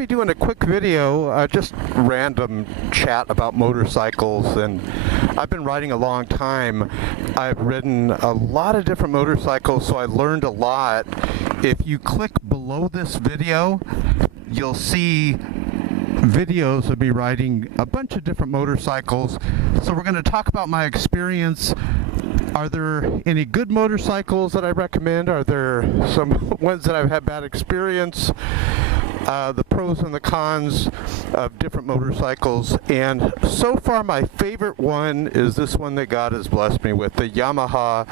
be doing a quick video, just random chat about motorcycles, and I've been riding a long time. I've ridden a lot of different motorcycles, so I learned a lot. If you click below this video, you'll see videos of me riding a bunch of different motorcycles. So we're going to talk about my experience. Are there any good motorcycles that I recommend? Are there some ones that I've had bad experience? The pros and the cons of different motorcycles. And so far my favorite one is this one that God has blessed me with, the Yamaha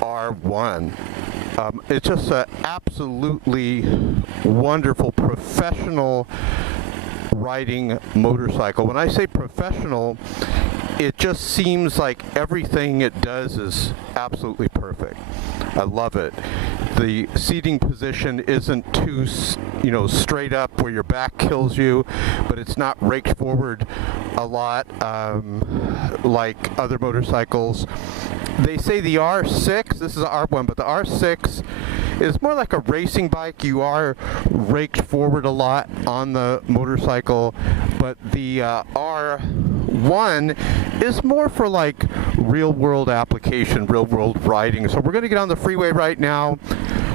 R1. It's just an absolutely wonderful professional riding motorcycle. When I say professional, it just seems like everything it does is absolutely perfect. I love it. The seating position isn't too, straight up where your back kills you, but it's not raked forward a lot like other motorcycles. They say the R6, this is an R1, but the R6 is more like a racing bike. You are raked forward a lot on the motorcycle, but the R1 is more for like real world application, real world riding. So we're going to get on the freeway right now.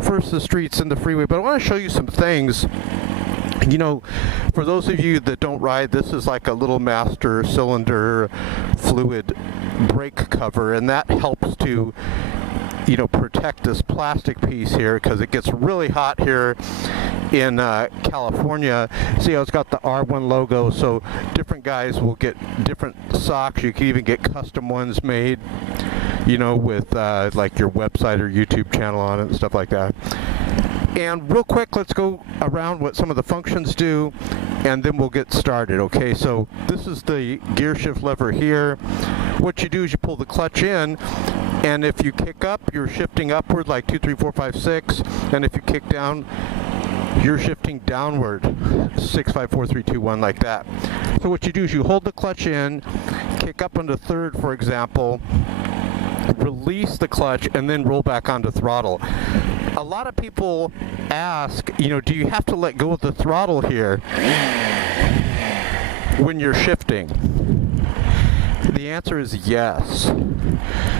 First the streets and the freeway, but I want to show you some things. For those of you that don't ride, this is like a little master cylinder fluid brake cover, and that helps to protect this plastic piece here because it gets really hot here in California. See how it's got the R1 logo, so different guys will get different socks. You can even get custom ones made, with like your website or YouTube channel on it and stuff like that. And real quick, let's go around what some of the functions do, and then we'll get started. Okay, so this is the gear shift lever here. What you do is you pull the clutch in, and if you kick up, you're shifting upward like 2, 3, 4, 5, 6, and if you kick down, you're shifting downward 6, 5, 4, 3, 2, 1, like that. So what you do is you hold the clutch in, kick up onto third, for example, release the clutch, and then roll back onto throttle. A lot of people ask, do you have to let go of the throttle here when you're shifting? The answer is yes.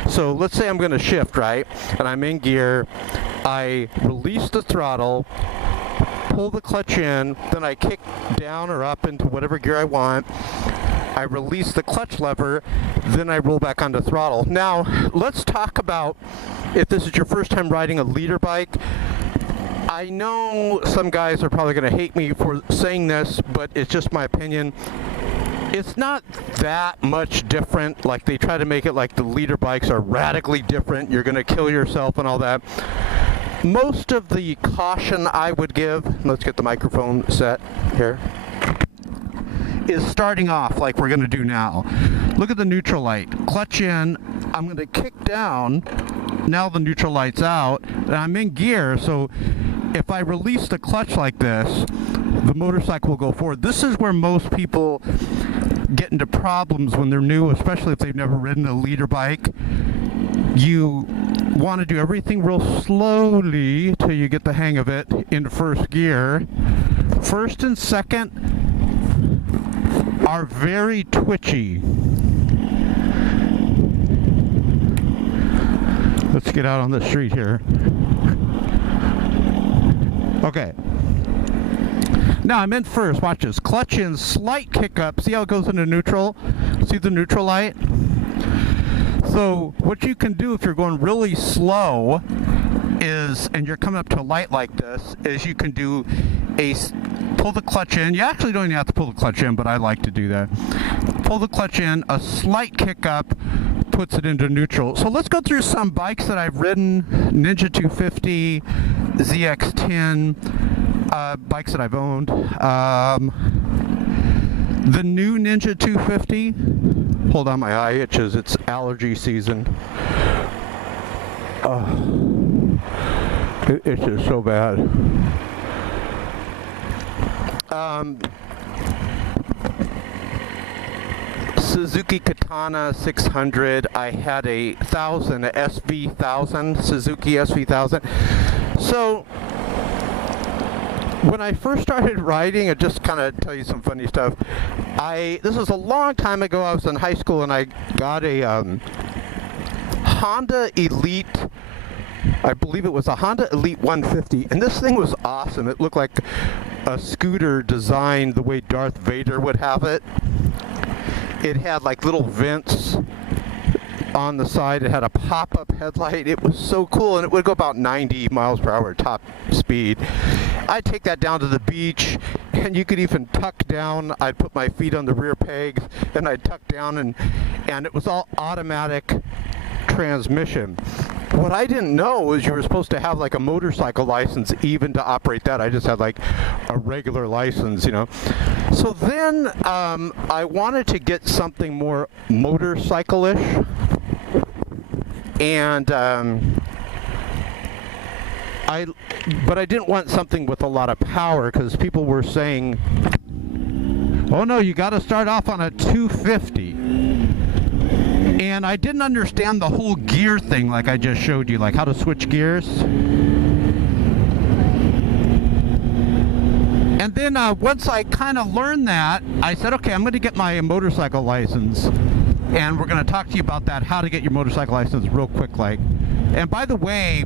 So let's say I'm going to shift, right? And I'm in gear. I release the throttle, pull the clutch in, then I kick down or up into whatever gear I want. I release the clutch lever, then I roll back onto throttle. Now, let's talk about if this is your first time riding a leader bike. I know some guys are probably going to hate me for saying this, but it's just my opinion. It's not that much different. Like, they try to make it like the leader bikes are radically different. You're going to kill yourself and all that. Most of the caution I would give, let's get the microphone set here, is starting off like we're going to do now. Look at the neutral light. Clutch in. I'm going to kick down. Now the neutral light's out, and I'm in gear, so if I release the clutch like this, the motorcycle will go forward. This is where most people get into problems when they're new, especially if they've never ridden a leader bike. You want to do everything real slowly till you get the hang of it in first gear. First and second are very twitchy. Let's get out on the street here. Okay. Now I'm in first. Watch this. Clutch in, slight kick up. See how it goes into neutral? See the neutral light? So what you can do if you're going really slow is, and you're coming up to a light like this, is you can do pull the clutch in. You actually don't even have to pull the clutch in, but I like to do that. Pull the clutch in, a slight kick up puts it into neutral. So let's go through some bikes that I've ridden. Ninja 250, ZX10, bikes that I've owned. The new Ninja 250. Hold on, my eye itches. It's allergy season. It itches so bad. Suzuki Katana 600. I had a 1000, a SV1000, Suzuki SV1000. So when I first started riding, I just kind of tell you some funny stuff. This was a long time ago. I was in high school and I got a Honda Elite. I believe it was a Honda Elite 150, and this thing was awesome. It looked like a scooter designed the way Darth Vader would have it. It had like little vents on the side. It had a pop-up headlight. It was so cool, and it would go about 90 miles per hour top speed. I'd take that down to the beach, and you could even tuck down. I'd put my feet on the rear pegs, and I'd tuck down, and it was all automatic transmission. What I didn't know was you were supposed to have like a motorcycle license even to operate that. I just had like a regular license, you know. So then I wanted to get something more motorcycle-ish, and but I didn't want something with a lot of power, because people were saying, oh no, you got to start off on a 250. And I didn't understand the whole gear thing like I just showed you, like how to switch gears. And then once I kind of learned that, I said, okay, I'm going to get my motorcycle license. And we're going to talk to you about that, how to get your motorcycle license real quick. Like. And by the way,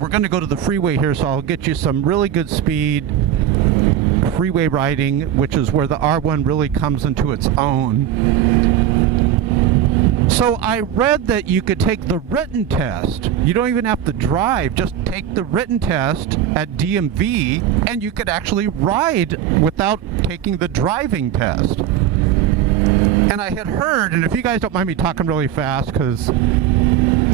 we're going to go to the freeway here, so I'll get you some really good speed freeway riding, which is where the R1 really comes into its own. So I read that you could take the written test. You don't even have to drive, just take the written test at DMV, and you could actually ride without taking the driving test. And I had heard, and if you guys don't mind me talking really fast, because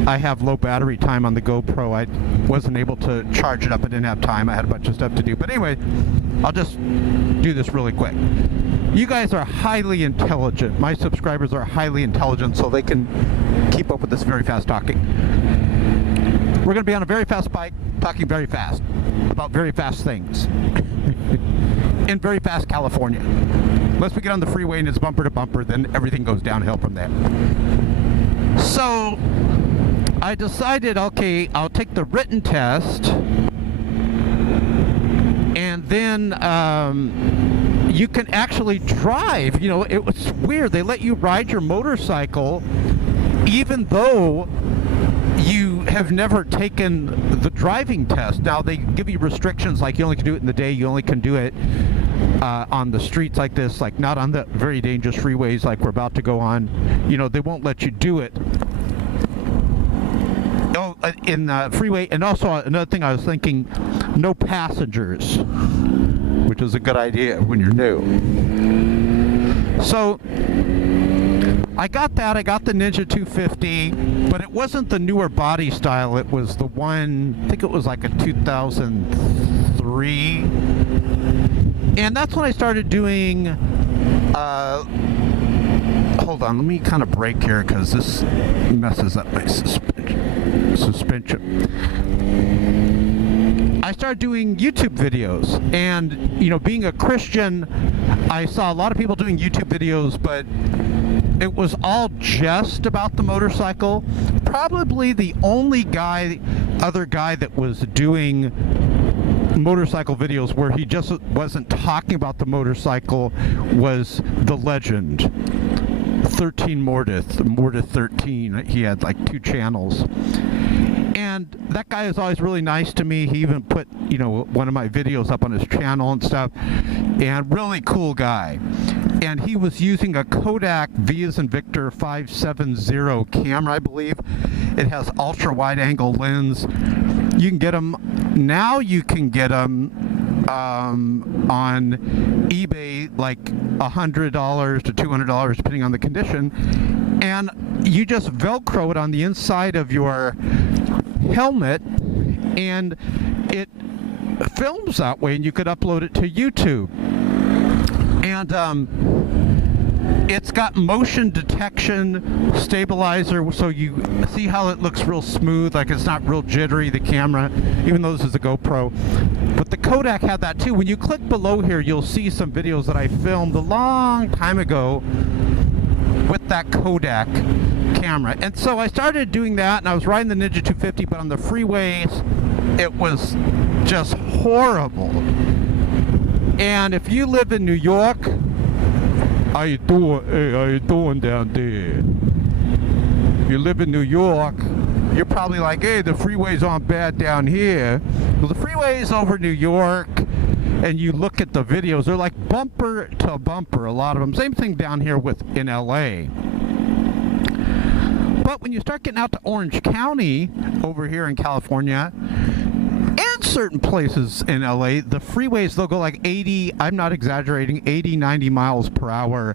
I have low battery time on the GoPro, I wasn't able to charge it up. I didn't have time. I had a bunch of stuff to do. But anyway, I'll just do this really quick. You guys are highly intelligent. My subscribers are highly intelligent, so they can keep up with this very fast talking. We're going to be on a very fast bike, talking very fast about very fast things in very fast California. Once we get on the freeway and it's bumper to bumper, then everything goes downhill from there. So I decided, okay, I'll take the written test, and then you can actually drive. You know, it was weird. They let you ride your motorcycle even though you have never taken the driving test. Now, they give you restrictions, like you only can do it in the day, you only can do it on the streets like this, like not on the very dangerous freeways like we're about to go on. You know, they won't let you do it in the freeway. And also another thing I was thinking, no passengers, which is a good idea when you're new. So I got that. I got the Ninja 250, but it wasn't the newer body style. It was the one, I think it was like a 2003. And that's when I started doing, hold on, let me kind of break here because this messes up my suspension. I started doing YouTube videos, and you know, being a Christian, I saw a lot of people doing YouTube videos, but it was all just about the motorcycle. Probably the only other guy that was doing motorcycle videos where he just wasn't talking about the motorcycle was the legend 13 Mordith 13. He had like 2 channels. And that guy is always really nice to me. He even put, you know, one of my videos up on his channel and stuff. And really cool guy. And he was using a Kodak V as in Victor 570 camera, I believe. It has ultra wide angle lens. You can get them now. You can get them on eBay, like $100 to $200, depending on the condition. And you just Velcro it on the inside of your helmet, and it films that way, and you could upload it to YouTube. And it's got motion detection stabilizer, so you see how it looks real smooth, like it's not real jittery, the camera, even though this is a GoPro. But the Kodak had that too. When you click below here, you'll see some videos that I filmed a long time ago with that Kodak camera. And so I started doing that, and I was riding the Ninja 250, but on the freeways, it was just horrible. And if you live in New York, how you doing? Hey, how you doing down there? If you live in New York, you're probably like, hey, the freeways aren't bad down here. Well, the freeways over New York, and you look at the videos, they're like bumper to bumper, a lot of them. Same thing down here in LA. But when you start getting out to Orange County over here in California, and certain places in LA, the freeways, they'll go like 80, I'm not exaggerating, 80, 90 miles per hour,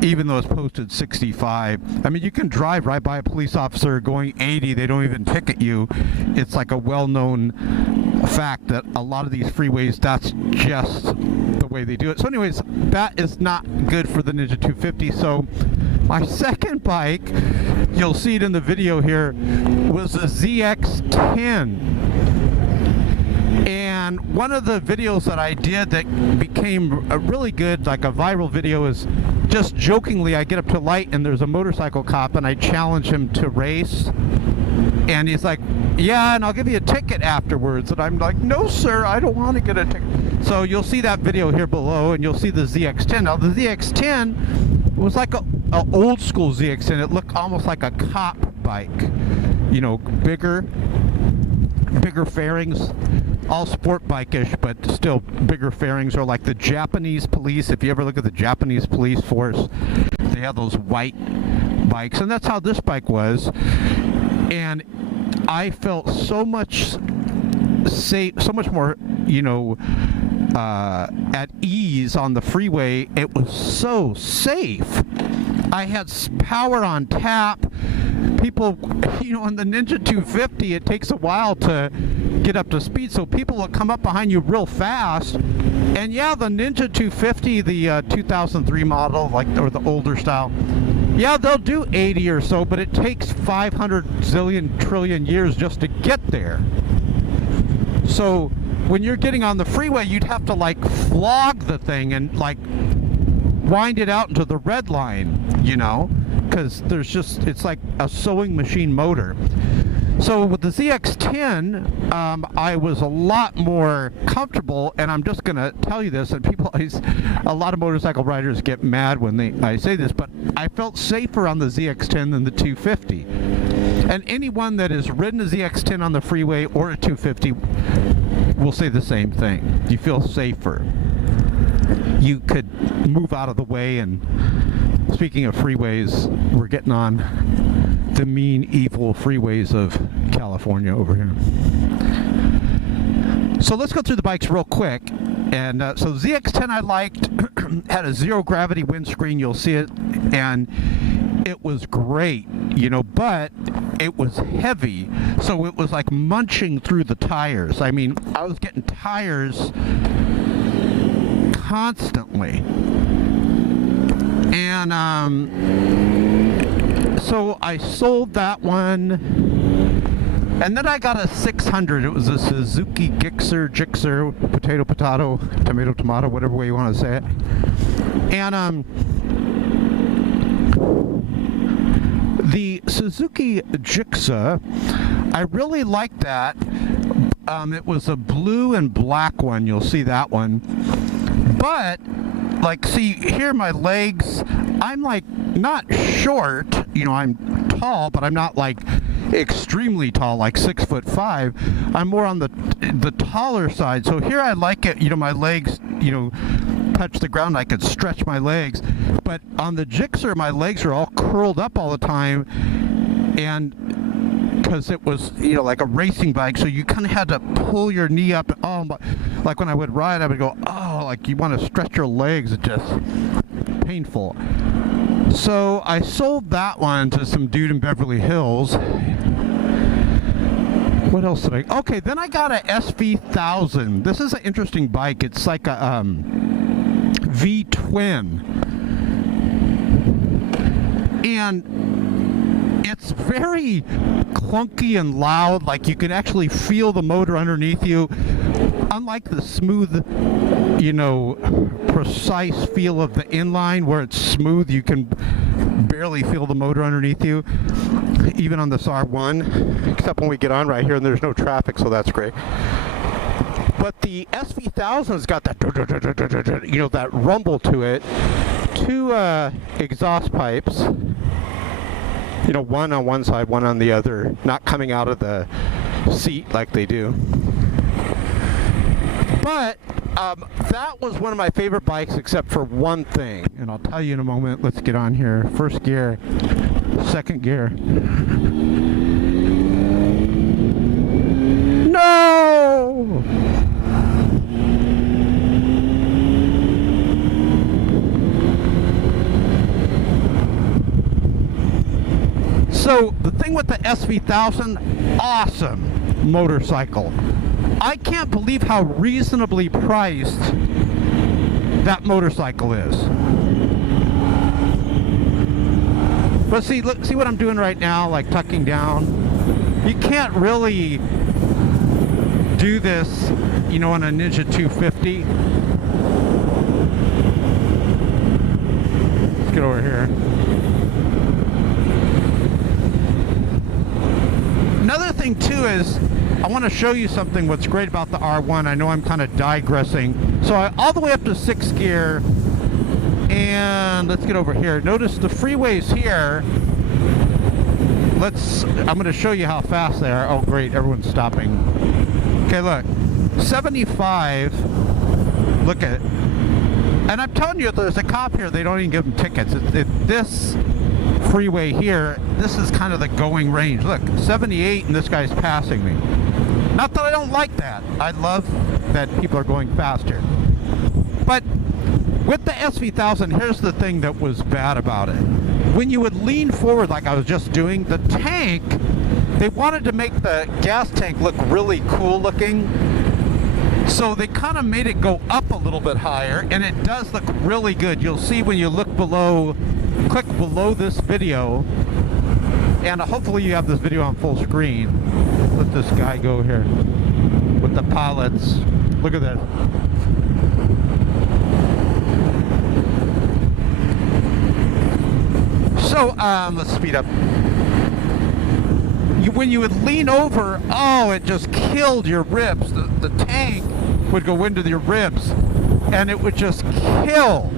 even though it's posted 65. I mean, you can drive right by a police officer going 80, they don't even ticket you. It's like a well-known fact that a lot of these freeways, that's just the way they do it. So anyways, that is not good for the Ninja 250. So my second bike, you'll see it in the video here, was the ZX10. And one of the videos that I did that became a really good, like a viral video, is just jokingly, I get up to light and there's a motorcycle cop and I challenge him to race. And he's like, yeah, and I'll give you a ticket afterwards. And I'm like, no, sir, I don't want to get a ticket. So you'll see that video here below, and you'll see the ZX10. Now, the ZX10 was like a old school ZX10. It looked almost like a cop bike. You know, bigger fairings, all sport bike-ish, but still bigger fairings, or like the Japanese police. If you ever look at the Japanese police force, they have those white bikes, and that's how this bike was. And I felt so much safe, so much more, you know, at ease on the freeway. It was so safe. I had power on tap. People, you know, on the Ninja 250, it takes a while to get up to speed, so people will come up behind you real fast. And yeah, the Ninja 250, the 2003 model, like, or the older style, yeah, they'll do 80 or so, but it takes 500 zillion trillion years just to get there. So when you're getting on the freeway, you'd have to like flog the thing and like wind it out into the red line, you know, because there's just, it's like a sewing machine motor. So with the ZX10, I was a lot more comfortable, and I'm just going to tell you this, and people, a lot of motorcycle riders get mad when I say this, but I felt safer on the ZX10 than the 250. And anyone that has ridden a ZX10 on the freeway or a 250 will say the same thing. You feel safer. You could move out of the way, and speaking of freeways, we're getting on the mean, evil freeways of California over here. So let's go through the bikes real quick. And so ZX10 I liked, had a zero gravity windscreen, you'll see it, and it was great, you know, but it was heavy, so it was like munching through the tires. I mean, I was getting tires constantly. And so I sold that one, and then I got a 600. It was a Suzuki Gixxer, potato, tomato, tomato, whatever way you want to say it. And the Suzuki Gixxer, I really liked that. It was a blue and black one. You'll see that one. But like, see here, my legs, I'm like not short, you know, I'm tall, but I'm not like extremely tall, like 6'5". I'm more on the taller side. So here I like it, you know, my legs, you know, touch the ground, I could stretch my legs. But on the Gixxer, my legs are all curled up all the time, and because it was, you know, like a racing bike, so you kind of had to pull your knee up. Oh, like when I would ride, I would go, oh, like you want to stretch your legs. It's just painful. So I sold that one to some dude in Beverly Hills. What else did I? Okay, then I got a SV1000. This is an interesting bike. It's like a V-twin, and it's very clunky and loud. Like you can actually feel the motor underneath you. Unlike the smooth, you know, precise feel of the inline where it's smooth, you can barely feel the motor underneath you, even on this R1, except when we get on right here and there's no traffic, so that's great. But the SV1000's got that, that rumble to it. Two exhaust pipes. One on one side, one on the other, not coming out of the seat like they do. But that was one of my favorite bikes, except for one thing, and I'll tell you in a moment. Let's get on here. First gear, second gear. No! So the thing with the SV1000, awesome motorcycle. I can't believe how reasonably priced that motorcycle is. But see what I'm doing right now, like tucking down. You can't really do this, on a Ninja 250. Let's get over here. Another thing too is I want to show you something what's great about the R1. I know I'm kind of digressing. So all the way up to 6th gear, and let's get over here. Notice the freeways here. I'm going to show you how fast they are. Oh great, everyone's stopping. Okay, look, 75. Look at it. And I'm telling you, if there's a cop here, they don't even give them tickets. This freeway here, this is kind of the going range. Look, 78 and this guy's passing me. Not that I don't like that. I love that people are going faster. But with the SV1000, here's the thing that was bad about it. When you would lean forward like I was just doing, the tank, they wanted to make the gas tank look really cool looking. So they kind of made it go up a little bit higher, and it does look really good. You'll see when you look below, click below this video, and hopefully you have this video on full screen. Let this guy go here with the pallets. Look at that. So let's speed up. When you would lean over, oh, it just killed your ribs. The tank would go into your ribs, and it would just kill.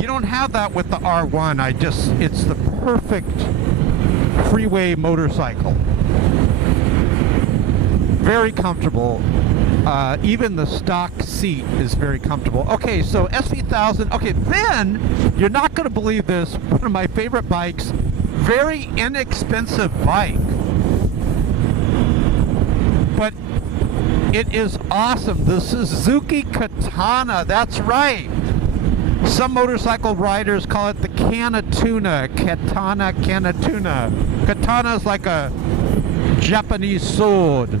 You don't have that with the R1. It's the perfect freeway motorcycle. Very comfortable. Even the stock seat is very comfortable. Okay, so SV1000. Okay, then you're not going to believe this. One of my favorite bikes. Very inexpensive bike. But it is awesome. The Suzuki Katana. That's right. Some motorcycle riders call it the Canatuna. Canatuna. Katana is like a Japanese sword.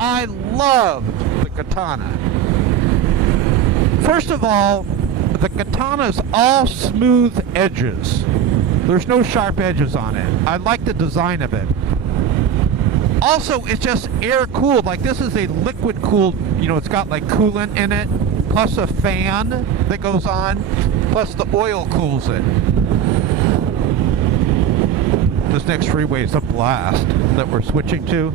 I love the Katana. First of all, the Katana is all smooth edges. There's no sharp edges on it. I like the design of it. Also, it's just air cooled. Like this is a liquid cooled, it's got like coolant in it, plus a fan that goes on, plus the oil cools it. This next freeway is a blast that we're switching to.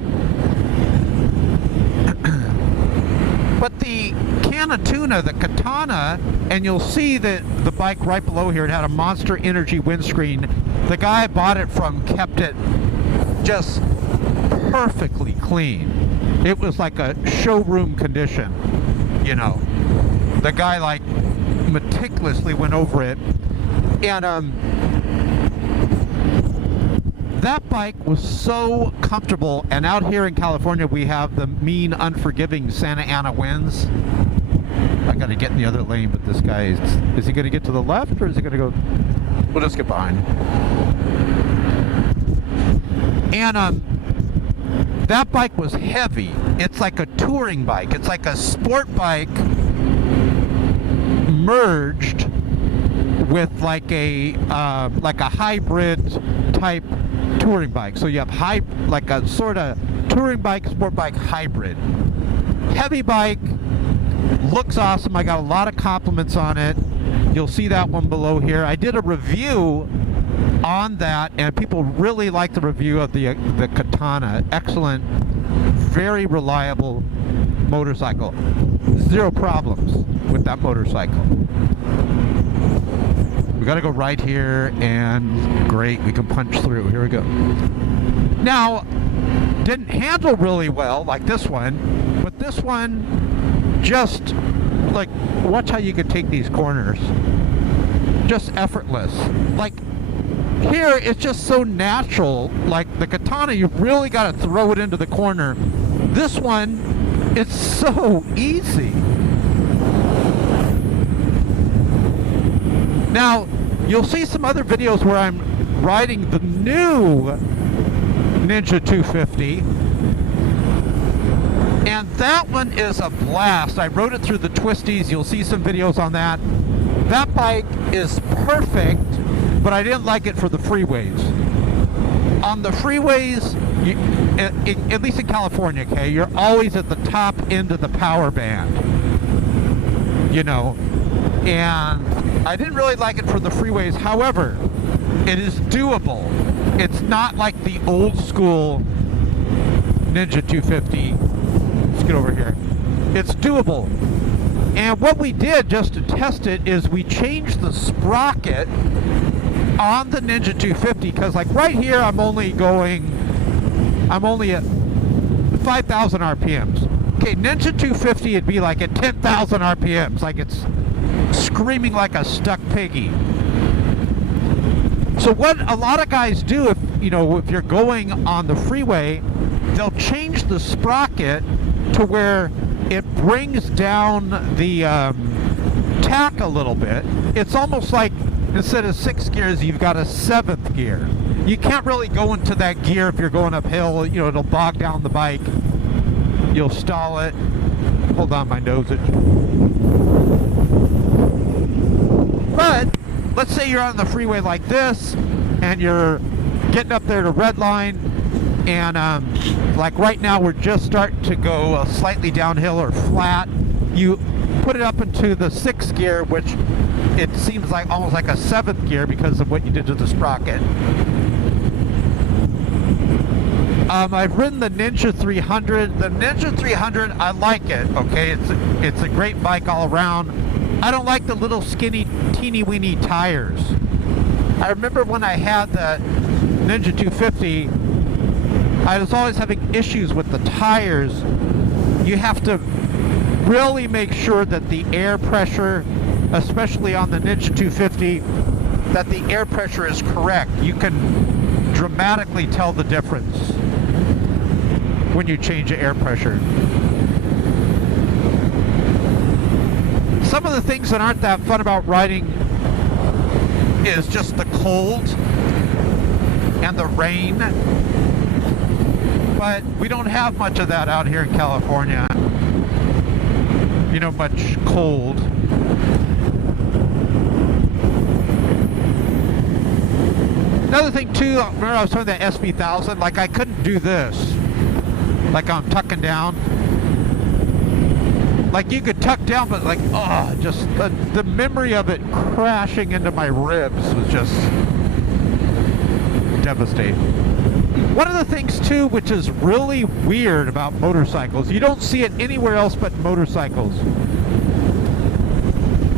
But the Canatuna, the Katana, and you'll see that the bike right below here, it had a Monster Energy windscreen. The guy I bought it from kept it just perfectly clean. It was like a showroom condition, The guy like meticulously went over it. And that bike was so comfortable, and out here in California we have the mean, unforgiving Santa Ana winds. I gotta get in the other lane, but this guy is he gonna get to the left, or is he gonna go? We'll just get behind. And that bike was heavy. It's like a touring bike. It's like a sport bike merged with like a hybrid type touring bike. So you have like a sort of touring bike, sport bike hybrid. Heavy bike, looks awesome. I got a lot of compliments on it. You'll see that one below here. I did a review on that, and people really like the review of the Katana. Excellent, very reliable, motorcycle. Zero problems with that motorcycle. We gotta go right here, and great, we can punch through. Here we go. Now, didn't handle really well like this one, but this one just, like, watch how you can take these corners. Just effortless. Like, here, it's just so natural. Like, the Katana, you really got to throw it into the corner. This one, it's so easy. Now, you'll see some other videos where I'm riding the new Ninja 250. And that one is a blast. I rode it through the twisties. You'll see some videos on that. That bike is perfect, but I didn't like it for the freeways. On the freeways, at least in California, okay, you're always at the top end of the power band, you know, and I didn't really like it for the freeways. However, it is doable. It's not like the old school Ninja 250. Let's get over here. It's doable. And what we did just to test it is we changed the sprocket on the Ninja 250, because like right here I'm only at 5,000 RPMs. Okay, Ninja 250 it'd be like at 10,000 RPMs, like it's screaming like a stuck piggy. So what a lot of guys do, if you're going on the freeway, they'll change the sprocket to where it brings down the tack a little bit. It's almost like instead of 6 gears, you've got a 7th gear. You can't really go into that gear if you're going uphill. It'll bog down the bike. You'll stall it. Hold on, my nose itch. But let's say you're on the freeway like this, and you're getting up there to red line, and like right now we're just starting to go slightly downhill or flat. You put it up into the 6th gear, which it seems like almost like a 7th gear because of what you did to the sprocket. I've ridden the Ninja 300. The Ninja 300, I like it, okay? It's a great bike all around. I don't like the little skinny, teeny-weeny tires. I remember when I had the Ninja 250, I was always having issues with the tires. You have to really make sure that the air pressure, especially on the Ninja 250, that the air pressure is correct. You can dramatically tell the difference when you change the air pressure. Some of the things that aren't that fun about riding is just the cold and the rain. But we don't have much of that out here in California. Much cold. Another thing too, remember I was talking about the SB1000, like I couldn't do this. Like I'm tucking down. Like you could tuck down, but like, just the memory of it crashing into my ribs was just devastating. One of the things too, which is really weird about motorcycles, you don't see it anywhere else but motorcycles.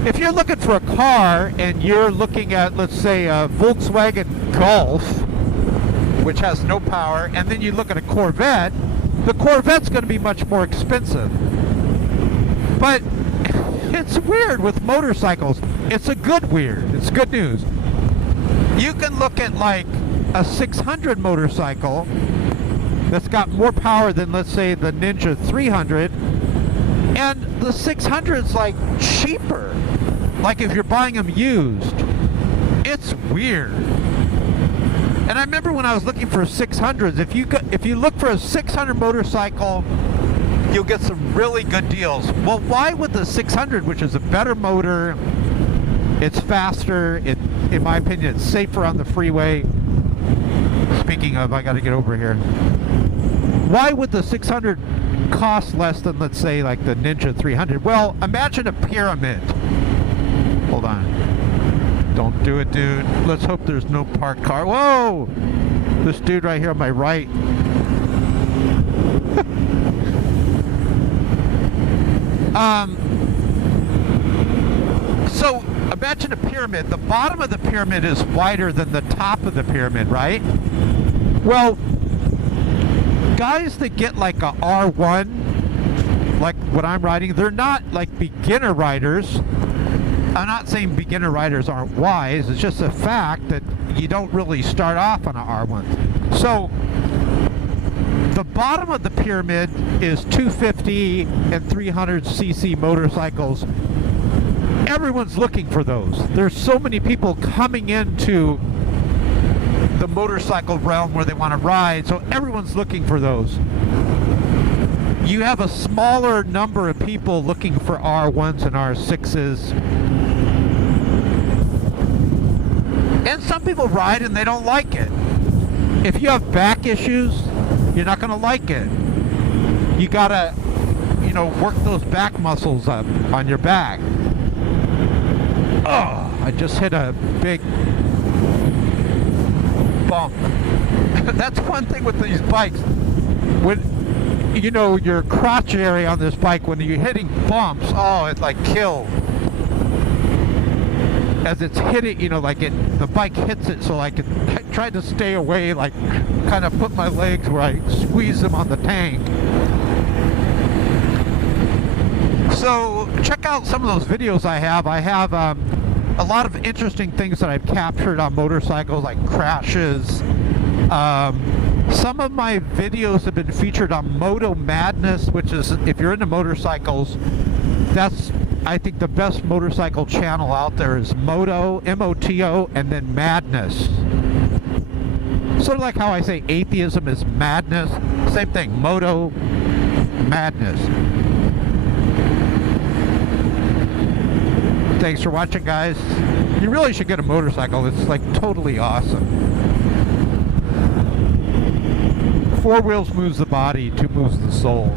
If you're looking for a car and you're looking at, let's say, a Volkswagen Golf, which has no power, and then you look at a Corvette, the Corvette's going to be much more expensive. But it's weird with motorcycles. It's a good weird. It's good news. You can look at like a 600 motorcycle that's got more power than, let's say, the Ninja 300, and the 600's like cheaper. Like if you're buying them used. It's weird. And I remember when I was looking for 600s, if you look for a 600 motorcycle, you'll get some really good deals. Well, why would the 600, which is a better motor, it's faster, in my opinion, it's safer on the freeway. Speaking of, I got to get over here. Why would the 600 cost less than, let's say, like the Ninja 300? Well, imagine a pyramid. Hold on. Don't do it, dude. Let's hope there's no parked car. Whoa! This dude right here on my right. So imagine a pyramid. The bottom of the pyramid is wider than the top of the pyramid, right? Well, guys that get like a R1, like what I'm riding, they're not like beginner riders. I'm not saying beginner riders aren't wise. It's just a fact that you don't really start off on an R1. So the bottom of the pyramid is 250 and 300cc motorcycles. Everyone's looking for those. There's so many people coming into the motorcycle realm where they want to ride, so everyone's looking for those. You have a smaller number of people looking for R1s and R6s. And some people ride and they don't like it. If you have back issues, you're not going to like it. You gotta, you know, work those back muscles up on your back. Oh, I just hit a big bump. That's one thing with these bikes. When, you know, your crotch area on this bike, when you're hitting bumps, oh, it like kills. As it's hitting, you know, like the bike hits it, so I try to stay away, like kind of put my legs where I squeeze them on the tank. So check out some of those videos I have. I have a lot of interesting things that I've captured on motorcycles, like crashes. Some of my videos have been featured on Moto Madness, which is, if you're into motorcycles, that's, I think, the best motorcycle channel out there is Moto, M-O-T-O, and then Madness. Sort of like how I say atheism is madness. Same thing, Moto Madness. Thanks for watching, guys. You really should get a motorcycle. It's like totally awesome. 4 wheels moves the body, 2 moves the soul.